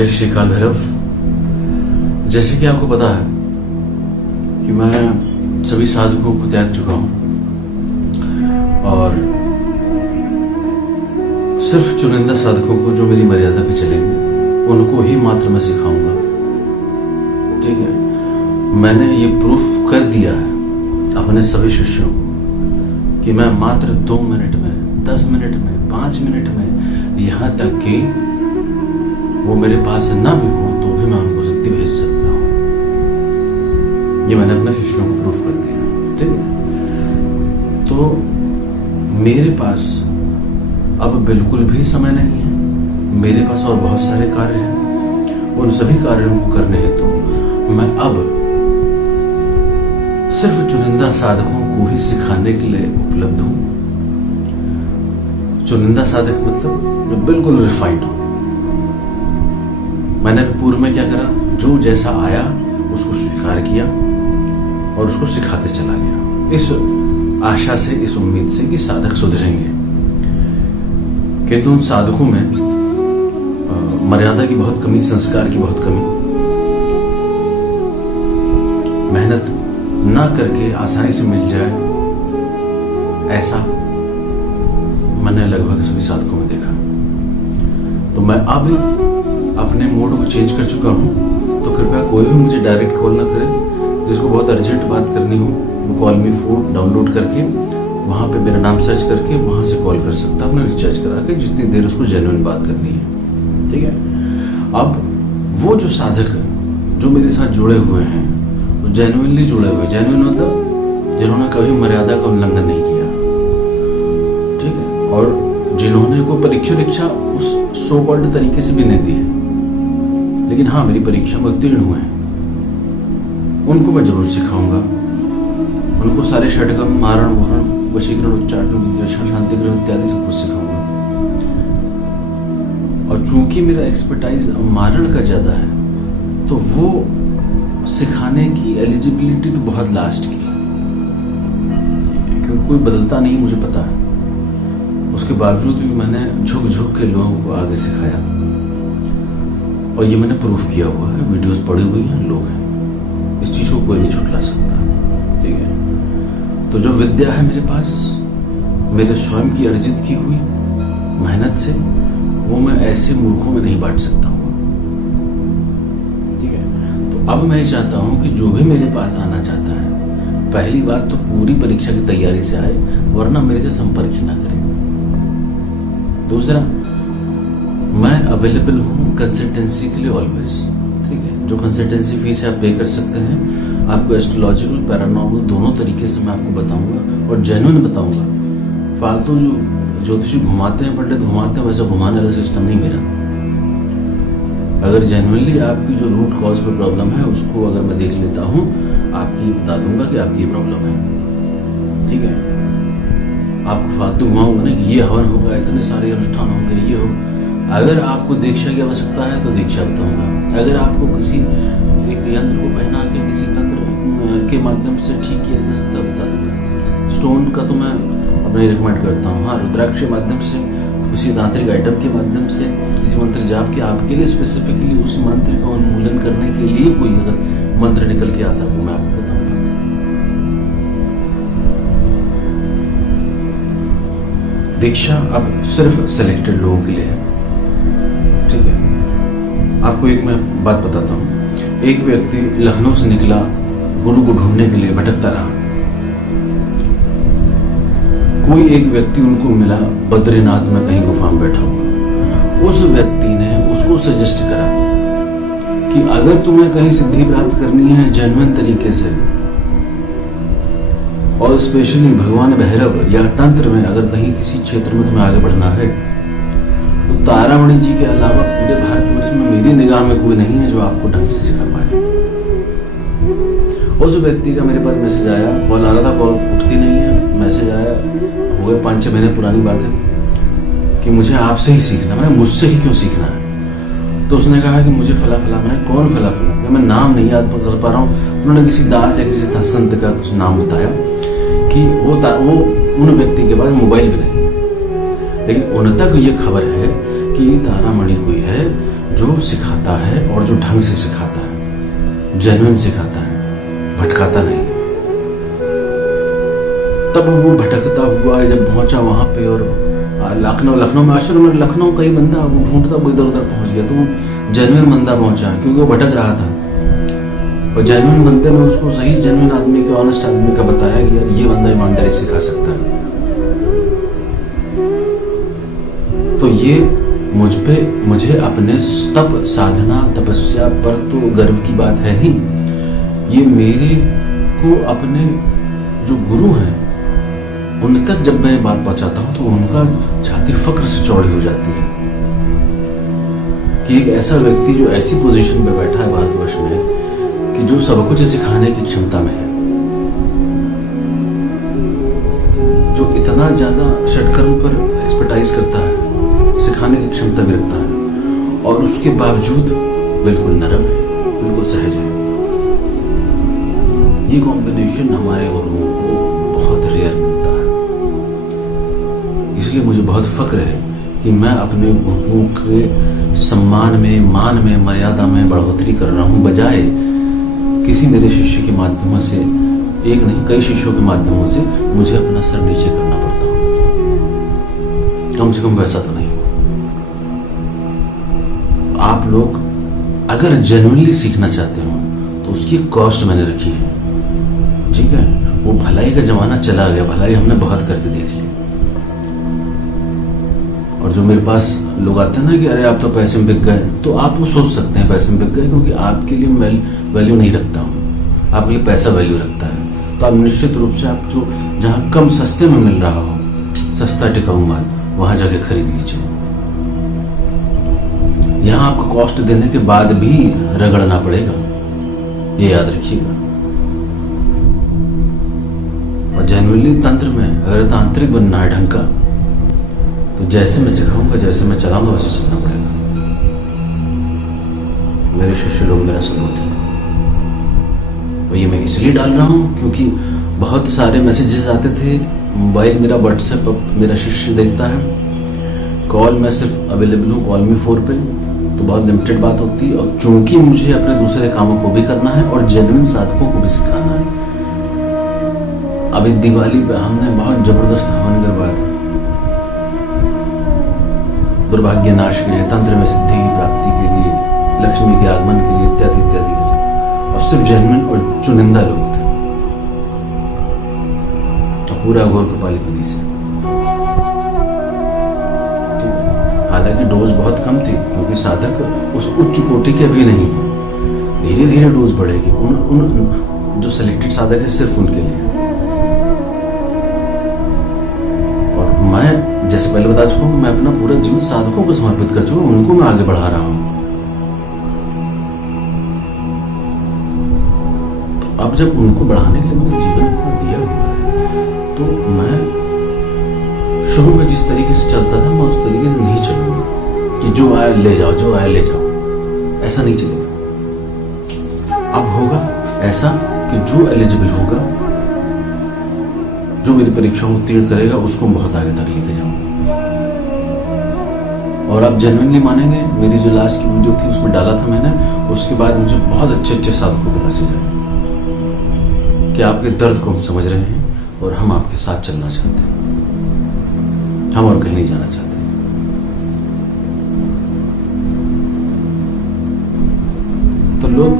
जय श्री काल भैरव। जैसे कि आपको पता है कि मैं सभी साधकों को त्याग चुका हूं और सिर्फ चुनिंदा साधकों को जो मेरी मर्यादा पे चलेंगे उनको ही मात्र मैं सिखाऊंगा। ठीक है, मैंने ये प्रूफ कर दिया है अपने सभी शिष्यों को कि मैं मात्र 2 मिनट में, 10 मिनट में, 5 मिनट में, यहाँ तक कि वो मेरे पास ना भी हो तो भी मैं उनको सिद्धि भेज सकता हूँ। ये मैंने अपने शिष्यों को प्रूफ कर दिया। ठीक है, तो मेरे पास अब बिल्कुल भी समय नहीं है। मेरे पास और बहुत सारे कार्य हैं। उन सभी कार्यों को करने हेतु मैं अब सिर्फ चुनिंदा साधकों को ही सिखाने के लिए उपलब्ध हूं। चुनिंदा साधक मतलब जो बिल्कुल रिफाइंड हो। मैंने पूर्व में क्या करा, जो जैसा आया उसको स्वीकार किया और उसको सिखाते चला गया, इस आशा से, इस उम्मीद से कि साधक सुधरेंगे। किंतु उन साधकों में मर्यादा की बहुत कमी, संस्कार की बहुत कमी, मेहनत ना करके आसानी से मिल जाए, ऐसा मैंने लगभग सभी साधकों में देखा। तो मैं अब अपने मोड को चेंज कर चुका हूं। तो कृपया कोई भी मुझे डायरेक्ट कॉल ना करे। जिसको बहुत अर्जेंट बात करनी हो वो कॉल मी फूड डाउनलोड करके वहां पे मेरा नाम सर्च करके वहां से कॉल कर सकता है, अपने रिचार्ज करा के, जितनी देर उसको जेन्युइन बात करनी है। ठीक है, अब वो जो साधक जो मेरे साथ जुड़े हुए हैं वो जेन्युइनली जुड़े हुए, जेन्युइन मतलब जिन्होंने कभी मर्यादा का उल्लंघन नहीं किया। ठीक है, और जिन्होंने कोई परीक्षा रिक्षा उस सो कॉल्ड तरीके से भी नहीं दी है, लेकिन हाँ मेरी परीक्षा में उत्तीर्ण हुए हैं, उनको मैं जरूर सिखाऊंगा। उनको सारे षटकम, मारण, मोहन, वशीकरण, उच्चाटन, विद्वेषण, शांतिग्रह इत्यादि सब कुछ सिखाऊंगा। और चूंकि मेरा एक्सपर्टाइज मारण का ज्यादा है तो वो सिखाने की एलिजिबिलिटी तो बहुत लास्ट की, क्योंकि कोई बदलता नहीं, मुझे पता है। उसके बावजूद भी मैंने झुक झुक के लोगों को आगे सिखाया और ये मैंने प्रूफ किया हुआ है, वीडियोस पड़ी हुई हैं, लोग हैं। इस चीज को कोई नहीं छुटला सकता। ठीक है, तो जो विद्या है मेरे पास, मेरे स्वयं की अर्जित की हुई मेहनत से, वो मैं ऐसे मूर्खों में नहीं बांट सकता हूँ। ठीक है, तो अब मैं चाहता हूँ कि जो भी मेरे पास आना चाहता है, पहली बात तो पूरी परीक्षा की तैयारी से आए, वरना मेरे से संपर्क ही ना करे। दूसरा, मैं अवेलेबल हूँ कंसल्टेंसी के लिए ऑलवेज। ठीक है, जो कंसल्टेंसी फीस आप पे कर सकते हैं, आपको एस्ट्रोलॉजिकल, पैरानॉर्मल दोनों तरीके से मैं आपको बताऊंगा और जेन्युइन बताऊंगा। फालतू जो ज्योतिषी घुमाते हैं, पंडित घुमाते हैं, वैसा घुमाने वाला सिस्टम नहीं मेरा। अगर जेन्युइनली आपकी जो रूट कॉज पर प्रॉब्लम है उसको अगर मैं देख लेता हूँ, आपकी बता दूंगा कि आपकी प्रॉब्लम है। ठीक है, आपको फालतू घुमाऊंगा नहीं कि ये हवन होगा, इतने सारे अनुष्ठान होंगे, ये होगा। अगर आपको दीक्षा की आवश्यकता है तो दीक्षा बताऊंगा। अगर आपको किसी एक यंत्र को पहना के किसी तंत्र के माध्यम से ठीक किया जा सकता है, बता दूंगा। स्टोन का तो मैं अपने रिकमेंड करता हूँ। हाँ, रुद्राक्ष के माध्यम से, तो किसी तांत्रिक आइटम के माध्यम से, किसी मंत्र जाप के आपके लिए स्पेसिफिकली उस मंत्र का उन्मूलन करने के लिए कोई अगर मंत्र निकल के आता है वो मैं आपको बताऊंगा। दीक्षा अब सिर्फ सिलेक्टेड लोगों के लिए है। ठीक है, आपको एक मैं बात बताता हूँ। एक व्यक्ति लखनऊ से निकला, गुरु को ढूंढने के लिए भटकता रहा। कोई एक व्यक्ति उनको मिला, बद्रीनाथ में कहीं गुफा में बैठा हुआ। उस व्यक्ति ने उसको सजेस्ट करा कि अगर तुम्हें कहीं सिद्धि प्राप्त करनी है जेन्युइन तरीके से, और स्पेशली भगवान भैरव या तंत्र में अगर कहीं किसी क्षेत्र में तुम्हें आगे बढ़ना है, तो तारामणि जी के अलावा पूरे भारतवर्ष में मेरी निगाह में कोई नहीं है जो आपको ढंग से सिखा पाए। उस व्यक्ति का मेरे पास मैसेज आया, कॉल आ रहा था, कॉल उठती नहीं है, मैसेज आया, हो गए 5-6 महीने पुरानी बात है, कि मुझे आपसे ही सीखना। मैंने मुझसे ही क्यों सीखना है? तो उसने कहा कि मुझे फला फला। मैंने कौन फला फला? मैं नाम नहीं याद कर पा रहा हूँ। उन्होंने किसी दास या किसी संत का कुछ नाम बताया कि वो उन व्यक्ति के पास मोबाइल भी नहीं, लेकिन उन तक ये खबर है कि तारामणि कोई है जो सिखाता है और जो ढंग से सिखाता है, जेन्युइन सिखाता है, भटकाता नहीं। तब वो भटकता हुआ जब पहुंचा वहां पे, और लखनऊ में आश्रम में, लखनऊ का ही बंदा वो ढूंढता वो इधर उधर पहुंच गया, तो वो जेन्युइन बंदा पहुंचा क्योंकि वो भटक रहा था। और जेन्युइन बंदे ने उसको सही जेन्युइन आदमी के, ऑनेस्ट आदमी का बताया कि यार ये बंदा ईमानदारी सिखा सकता है। तो ये मुझे अपने तप, साधना, तपस्या पर तो गर्व की बात है ही, ये मेरे को अपने जो गुरु हैं उन तक जब मैं बात पहुंचाता हूं तो उनका छाती फक्र से चौड़ी हो जाती है कि एक ऐसा व्यक्ति जो ऐसी पोजीशन पे बैठा है भारतवर्ष में कि जो सब कुछ सिखाने की क्षमता में है, जो इतना ज्यादा षटकर्म पर एक्सपर्टाइज करता है, सिखाने की क्षमता भी रखता है, और उसके बावजूद बिल्कुल नरम है, बिल्कुल सहज है। ये कॉम्बिनेशन हमारे गुरुओं को बहुत रेयर मिलता है। इसलिए मुझे बहुत फक्र है कि मैं अपने गुरुओं के सम्मान में, मान में, मर्यादा में बढ़ोतरी कर रहा हूं, बजाय किसी मेरे शिष्य के माध्यमों से, एक नहीं कई शिष्यों के माध्यमों से मुझे अपना सर नीचे करना पड़ता हो। कम से कम वैसा तो नहीं। आप लोग अगर जेन्युइनली सीखना चाहते हो तो उसकी कॉस्ट मैंने रखी है, ठीक है। वो भलाई का जमाना चला गया, भलाई हमने बहुत करके देख ली। और जो मेरे पास लोग आते हैं ना कि अरे आप तो पैसे में बिक गए, तो आप वो सोच सकते हैं पैसे में बिक गए, क्योंकि आपके लिए मैं वैल्यू नहीं रखता हूँ, आपके लिए पैसा वैल्यू रखता है। तो आप निश्चित रूप से आप जो जहाँ कम सस्ते में मिल रहा हो, सस्ता टिकाऊ माल, वहां जाके खरीद लीजिए। यहाँ आपको कॉस्ट देने के बाद भी रगड़ना पड़ेगा, ये याद रखिएगा। और जेन्युइनली तंत्र में अगर तांत्रिक बनना है ढंग का, तो जैसे मैं सिखाऊंगा, जैसे मैं चलाऊंगा, वैसे चलना पड़ेगा। मेरे शिष्य लोग मेरा सबूत है। और ये मैं इसलिए डाल रहा हूं क्योंकि बहुत सारे मैसेजेस आते थे, मोबाइल मेरा व्हाट्सएप मेरा शिष्य देखता है, कॉल मैं सिर्फ अवेलेबल हूँ कॉल मी 4 पे, तो बहुत लिमिटेड बात होती है। और चूंकि मुझे अपने दूसरे कामों को भी करना है और जेन्युइन साधकों को भी सिखाना है। अभी दिवाली पे हमने बहुत जबरदस्त हवन करवाया था, दुर्भाग्य नाश के लिए, तंत्र में सिद्धि प्राप्ति के लिए, लक्ष्मी के आगमन के लिए, इत्यादि इत्यादि के लिए। और सिर्फ जेन्युइन और चुनिंदा लोग थे, और पूरा घोर कपालिक विधि से। हालांकि डोज बहुत कम थी, क्योंकि साधक उस उच्च कोटि के भी नहीं है। धीरे धीरे डोज बढ़ेगी, उन जो सिलेक्टेड साधक है सिर्फ उनके लिए। और मैं जैसे पहले बता चुका हूं, मैं अपना पूरा जीवन साधकों को समर्पित कर चुका हूं, उनको मैं आगे बढ़ा रहा हूं। तो अब जब उनको बढ़ाने के लिए मैंने जीवन दिया हुआ है, तो मैं शुरू में जिस तरीके से चलता था मैं उस तरीके से नहीं चलूंगा कि जो आया ले जाओ, जो आया ले जाओ, ऐसा नहीं चलेगा। अब होगा ऐसा कि जो एलिजिबल होगा, जो मेरी परीक्षा उत्तीर्ण करेगा, उसको बहुत आगे तक लेके जाऊंगा। और आप जेन्युइनली मानेंगे, मेरी जो लास्ट की वीडियो थी उसमें डाला था मैंने, उसके बाद मुझे बहुत अच्छे अच्छे साधकों के मैसेज आए कि आपके दर्द को हम समझ रहे हैं और हम आपके साथ चलना चाहते हैं, हम और कहीं नहीं जाना चाहते। तो लोग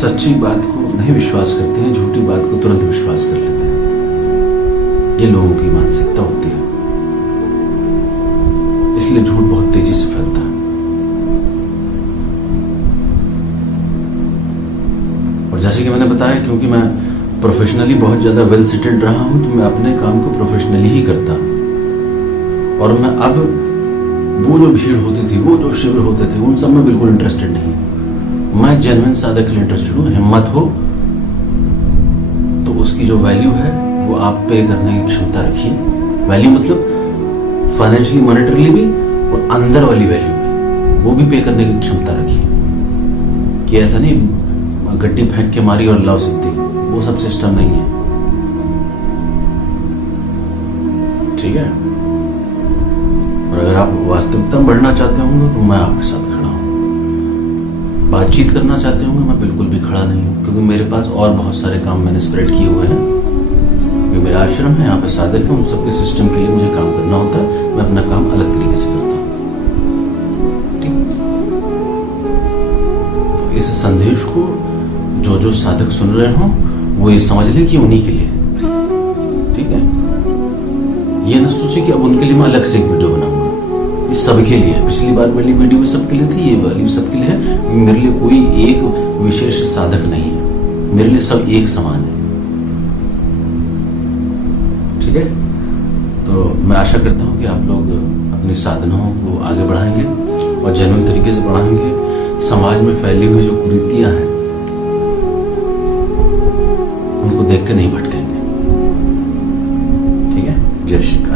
सच्ची बात को नहीं विश्वास करते हैं, झूठी बात को तुरंत विश्वास कर लेते हैं। ये लोगों की मानसिकता होती है, इसलिए झूठ बहुत तेजी से फैलता है। और जैसे कि मैंने बताया, क्योंकि मैं प्रोफेशनली बहुत ज्यादा वेल सेटल्ड रहा हूं, तो मैं अपने काम को प्रोफेशनली ही करता। और मैं अब वो जो भीड़ होती थी, वो जो शिविर होते थे, उन सब में बिल्कुल इंटरेस्टेड नहीं। मैं जेन्युइन साधक के लिए इंटरेस्टेड हूँ। हिम्मत हो तो उसकी जो वैल्यू है वो आप पे करने की क्षमता रखिए। वैल्यू मतलब फाइनेंशियली, मॉनेटरली भी, और अंदर वाली वैल्यू भी, वो भी पे करने की क्षमता रखिए। कि ऐसा नहीं गड्डी फेंक के मारी और लाओ सिद्धि, वो सब सिस्टम नहीं है, ठीक है। और अगर आप वास्तविकता में बढ़ना चाहते होंगे तो मैं आपके साथ खड़ा बातचीत करना चाहते होंगे, मैं बिल्कुल भी खड़ा नहीं हूँ, क्योंकि मेरे पास और बहुत सारे काम मैंने स्प्रेड किए हुए हैं। ये मेरा आश्रम है, यहाँ पे साधक है, उन सबके सिस्टम के लिए मुझे काम करना होता है। मैं अपना काम अलग तरीके से करता हूँ। ठीक, तो इस संदेश को जो साधक सुन रहे हो वो ये समझ ले कि उन्हीं के लिए, ठीक है। ये न सोचे कि अब उनके लिए मैं अलग से एक वीडियो बनाऊंगा, ये सबके लिए है। पिछली बार मेरी वीडियो सबके लिए थी, ये वाली भी सबके लिए है। मेरे लिए कोई एक विशेष साधक नहीं है, मेरे लिए सब एक समान है, ठीक है। तो मैं आशा करता हूँ कि आप लोग अपनी साधनाओं को आगे बढ़ाएंगे और जेन्युइन तरीके से बढ़ाएंगे। समाज में फैली हुई जो कुरीतियां हैं उनको देख के नहीं भटकेंगे, ठीक है। जय श्री कृष्ण।